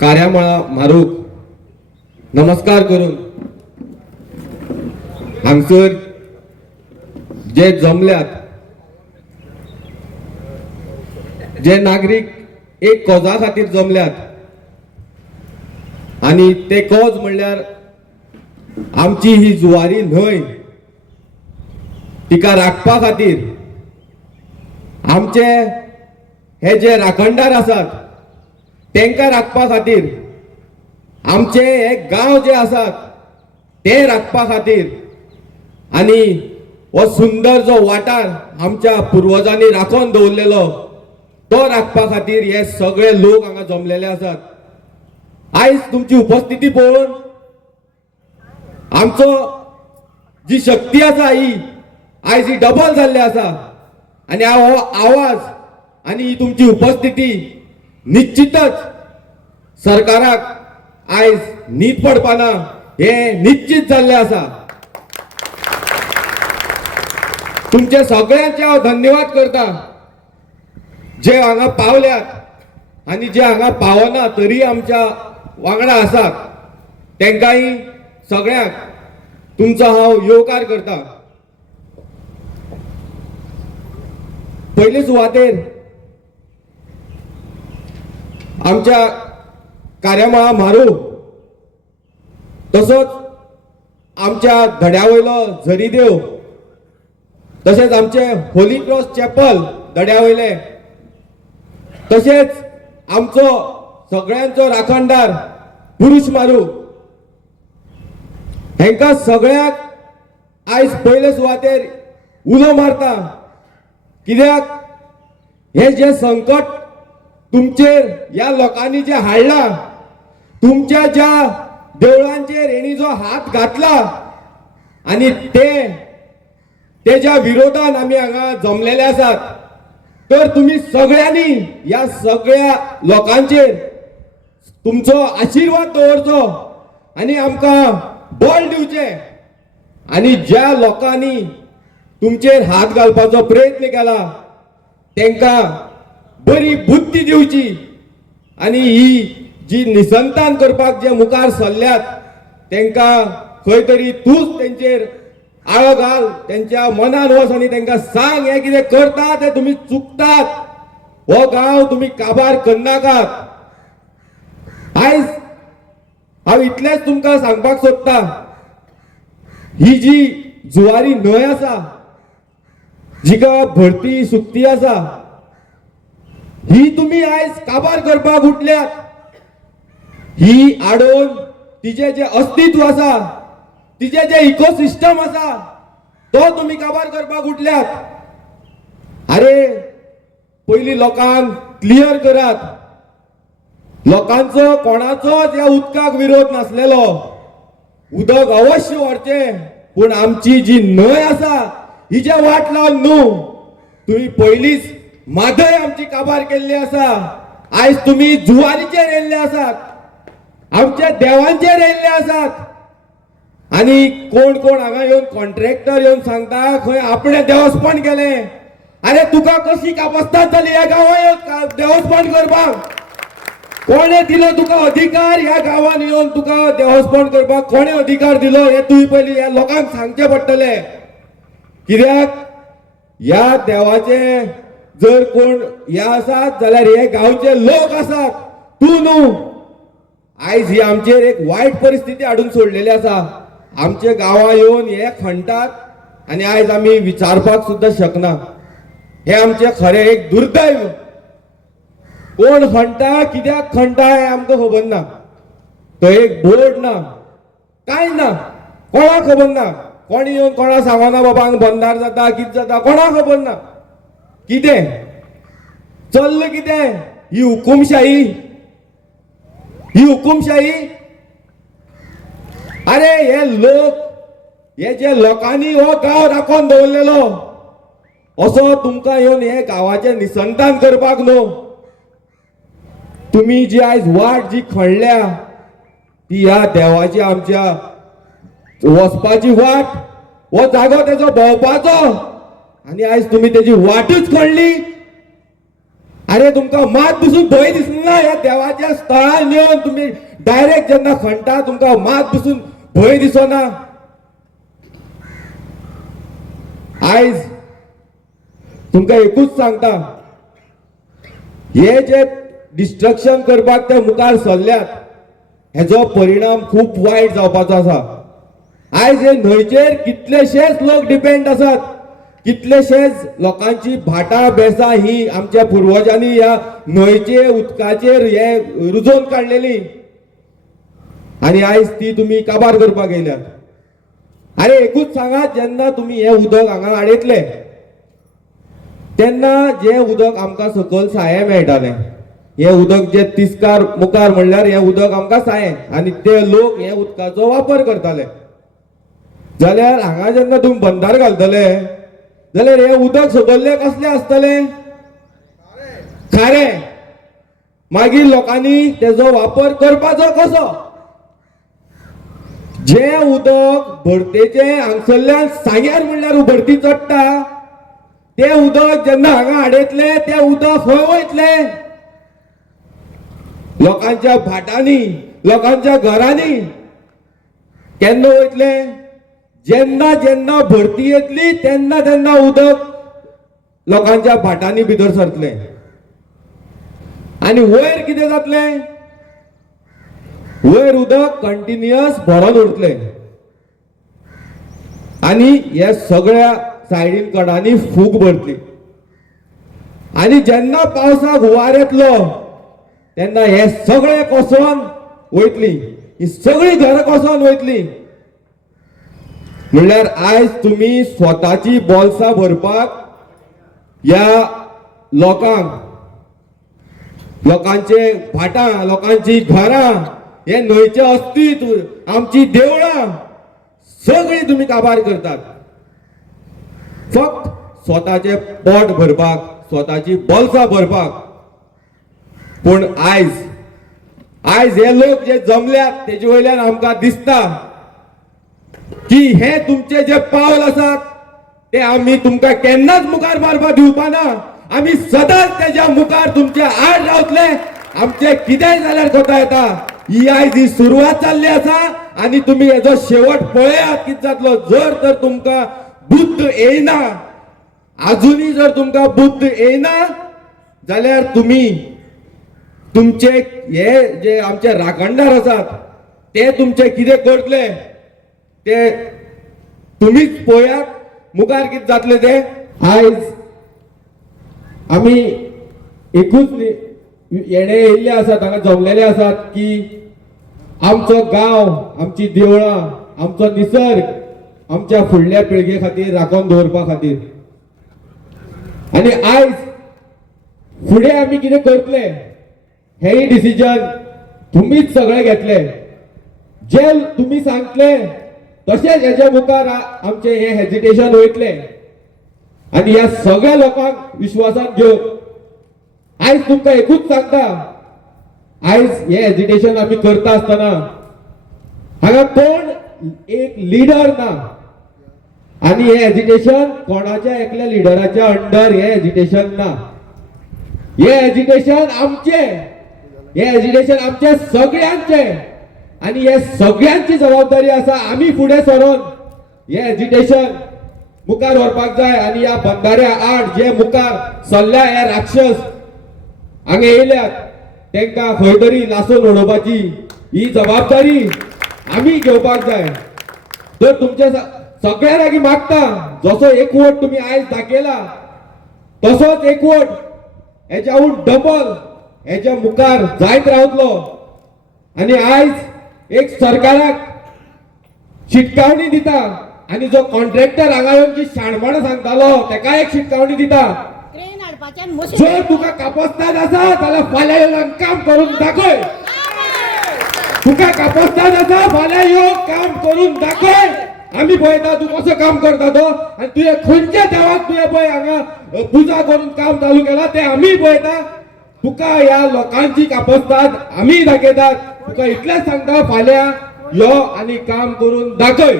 कार्यामळा मारूक नमस्कार करून हांगसर जे जमल्यात, जे नागरिक एक कॉजा खातीर जमल्यात आणि ते कॉज म्हणल्यार आमची ही जुवारी न्हय तिका राखपा खातीर आमचे हे जे राखणदार आसात तेंका राखपा खातीर, आमचे हे गांव जे आसात ते राखपा खातीर आणि हो सुंदर जो वाठार आमच्या पुर्वजांनी राखून दवरलेलो तो राखपा खातीर हे सगळे लोक हांगा जमलेले आसात. आयज तुमची उपस्थिती पळोवन आमचो जी शक्ती आसा ही आयज ही डबल जाल्ली आसा आणि हो आवाज आणि ही तुमची उपस्थिती निश्चितच सरकाराक आयज न्हीद पडपाना हे निश्चित जाल्ले आसा. तुमचे सगळ्यांचे हांव धन्यवाद करता जे हांगा पावल्यात आणि जे हांगा पावना तरी आमच्या वांगडा आसात तेंकांय सगळ्यांक तुमचो हांव येवकार करता. पयले सुवातेर आमच्या कार्यामळा मारू तसोच आमच्या धड्यावयलो झरीदेव तसेच आमचे होली क्रॉस चॅपल धड्यावयले तसेच आमचो सगळ्यांचो राखणदार पुरुष मारू हेंका सगळ्याक आयज पयले सुवातेर उलो मारता. कित्याक हे जे संकट तुमचेर ह्या लोकांनी जे हाडला, तुमच्या ज्या देवळांचेर हेणी जो हात घातला आणि तेच्या विरोधान आमी हांगा जमलेले आसात, तर तुम्ही सगळ्यांनी या सगळ्या लोकांचेर तुमचो आशीर्वाद दवरचो आणि आमकां बळ दिवचे आणि ज्या लोकांनी तुमचेर हात घालपाचो प्रयत्न केला तेंका बरी बुद्धी दिवची आणि ही जी निसंतान करपाक जे मुखार सरल्यात तेंका खंय तरी तूच तेंचेर आळो घाल, त्यांच्या मनान वच आणि तेंका सांग हे कितें करता ते तुम्ही चुकतात, हो गांव तुम्ही काबार करनाकात. आयज हांव इतलेंच तुमकां सांगपाक सोदता, ही जी जुवारी न्हंय आसा जिका भरती सुकती आसा ही तुम्ही आयज काबार करपाक उठल्यात. ही आडोवन तिचे जे अस्तित्व आसा, तिचे जे इकोसिस्टम आसा तो तुम्ही काबार करपाक उठल्यात. अरे पयली लोकांक क्लियर करात, लोकांचो कोणाचोच ह्या उदकाक विरोध नासलेलो, उदक अवश्य व्हरचे पूण आमची जी न्हंय आसा हिचे वाट लावन न्हू. तुम्ही पयलीच माधय आमची काबार केल्ली आसा, आयज तुम्ही जुवारीचेर येयल्ले आसात, आमच्या देवांचेर येयल्ले आसात आणि कोण कोण हांगा येवन कॉन्ट्रॅक्टर येवन सांगता खंय आपणे देवस्पण केले. अरे तुका कशी कापास्ताद जाली ह्या गांवां येवन देवस्पण करपाक? कोणे दिलो तुका अधिकार ह्या गांवांत येवन तुका देवस्पण करपाक? कोणे अधिकार दिलो हे तुवें पयलीं ह्या लोकांक सांगचे पडटले. कित्याक ह्या देवाचे जर कोण हे आसात जाल्यार हे गांवचे लोक आसात, तूं न्हू. आयज ही आमचेर एक वायट परिस्थिती हाडून सोडलेली आसा. आमच्या गांवां येवन हे खणटात आणि आयज आमी विचारपाक सुद्दां शकना. हे आमचे खरें एक दुर्दैव. कोण खणटा, कित्याक खणटा हे आमकां खबर ना. तो एक बोर्ड ना, कांय ना, कोणाक खबर ना. कोणी येवन कोणा सांगना बाबा हांगा बंदार जाता कितें जाता कोणाक खबर ना. कितें चल्लां कितें? ही हुकुमशाही, ही हुकुमशाही. अरे हे लोक, हे जे लोकांनी हो गांव राखून दवरलेलो असो तुमकां येवन हे गांवाचे निसंतान करपाक न्हू. तुम्ही जी आयज वाट जी खणल्या ती ह्या देवाची आमच्या वचपाची वाट, हो जागो तेजो भोंवपाचो आणि आयज तुम्ही त्याची वाटच खणली. अरे तुमका मात बसून भंय दिसना ह्या देवाच्या स्थळार येवन तुम्ही डायरेक्ट जेन्ना खणटा तुमका मात बसून भंय दिसना. आयज तुमका एकूच सांगता, हे जे डिस्ट्रक्शन करपाक ते मुखार सरल्यात हेजो परिणाम खूप वायट जावपाचो आसा. आयज हे न्हंयचेर कितलेशेच लोक डिपेंड आसात, कितलेशेच लोकांची भाटां बेसां ही आमच्या पुर्वजांनी ह्या न्हंयचे उदकाचेर हे रुजोवन काडलेली आनी आयज ती तुम्ही काबार करपाक येयल्यात. अरे एकूच सांगात, जेन्ना तुम्ही हे उदक हांगा हाडयतले तेन्ना जे उदक आमकां सकयल साये मेळटाले, हे उदक जे तिस्कार मुखार म्हणल्यार हे उदक आमकां साये आनी ते लोक हे उदकाचो वापर करताले, जाल्यार हांगा जेन्ना तुम्ही बंदार घालतले जाल्यार हे उदक सकयल्ले कसले आसतले? खारे. मागीर लोकांनी तेजो वापर करपाचो कसो? जे उदक भरतेचे हांगसरल्यान सांग्यार म्हणल्यार उबडती चडटा ते उदक जेन्ना हांगा हाडयतले ते उदक खंय वयतले? लोकांच्या भाटांनी, लोकांच्या घरांनी. केन्ना वयतले? जेन्ना जेन्ना भरती येतली तेन्ना तेन्ना उदक लोकांच्या भाटांनी भितर सरतले आनी वयर कितें जातले? वयर उदक कंटिन्युअस भरोन उरतले आनी हे सगळ्या सायडीन कडांनी फूग भरतली आनी जेन्ना पावसाक हुंवार येतलो तेन्ना हे सगळे कोसळोन वयतली, ही सगळी घरां कोसळोन वयतली. म्हणल्यार आयज तुम्ही स्वताची बोल्सां भरपाक ह्या लोकांक, लोकांचे भाटां, लोकांची घरां, हे न्हंयचे अस्तित्व, आमची देवळां सगळी तुम्ही काबार करतात फक्त स्वताचे पोट भरपाक, स्वताची बोल्सां भरपाक. पूण आयज आयज हे लोक जे जमल्यात तेजे वयल्यान आमकां दिसता की हे तुमचे जे पावल आसात ते आम्ही तुमकां केन्नाच मुखार मारपा दिवपाना. आम्ही सदांच तेज्या मुखार तुमचे आड रावतले. आमचे कितेंय जाल्यार कोता येता. ही आयज ही सुरवात जाल्ली आसा आनी तुम्ही हेजो शेवट पळयात कितें जातलो. जर तर तुमकां बुद्ध येयना, अजुनी जर तुमकां बुद्ध येयना जाल्यार तुम्ही तुमचे हे जे आमचे राखणदार आसात ते तुमचे कितें करतले ते तुम्हीच पळयात. मुखार कितें जातले ते. आयज आमी एकूच येणे येयल्ले आसात, हांगा जमलेले आसात की आमचो गांव, आमची देवळां, आमचो निसर्ग आमच्या फुडल्या पिळगे खातीर राखून दवरपा खातीर. आनी आयज फुडें आमी कितें करतले हेय डिसिजन तुम्हीच सगळे घेतले. जे तुम्ही सांगतले तशेंच हेच्या मुखार आमचे हे हेजिटेशन वयतले आनी ह्या सगळ्या लोकांक विश्वासान घेवन आयज तुमकां एकूच सांगता, आयज हे हेजिटेशन आमी करता आसतना हांगा कोण एक लिडर ना आनी हे हेजिटेशन कोणाच्या एकल्या लिडराच्या अंडर हे हेजिटेशन ना. हे हेजिटेशन आमचे, हे हेजिटेशन आमचे सगळ्यांचे आनी हे सगळ्यांची जबाबदारी आसा. आमी फुडें सरोन हे हेजिटेशन मुखार व्हरपाक जाय आनी ह्या बंधाऱ्या आड जे मुखार सरल्या हे राक्षस हांगा येयल्यात तांकां खंय तरी लासून उडोवपाची ही जबाबदारी आमी घेवपाक जाय. तर तुमचे सगळ्या लागीं मागता जसो एकवट तुम्ही आयज दाखयला तसोच एकवट हेच्याहून डबल हेच्या मुखार जायत रावतलो. आनी आयज एक सरकाराक शिटकावणी दिता आनी जो कॉन्ट्रॅक्टर हांगा येवन जी शाणपणां सांगतालो तेका एक शिटकावणी दिता. जर तुका कापस्ताद आसा जाल्यार फाल्यां येवन काम करून दाखय. तुका कापस्ताद आसा फाल्यां यो काम करून दाखय. आमी पळयता तूं कसो काम करता तो आनी तुवें खंयच्या देवाक तुवें पळय हांगा पुजा करून काम चालू केला ते आमी पळयता. तुका ह्या लोकांची कापस्ताद आमी दाखयतात. तुका इतलेंच सांगता फाल्यां यो आनी काम करून दाखय.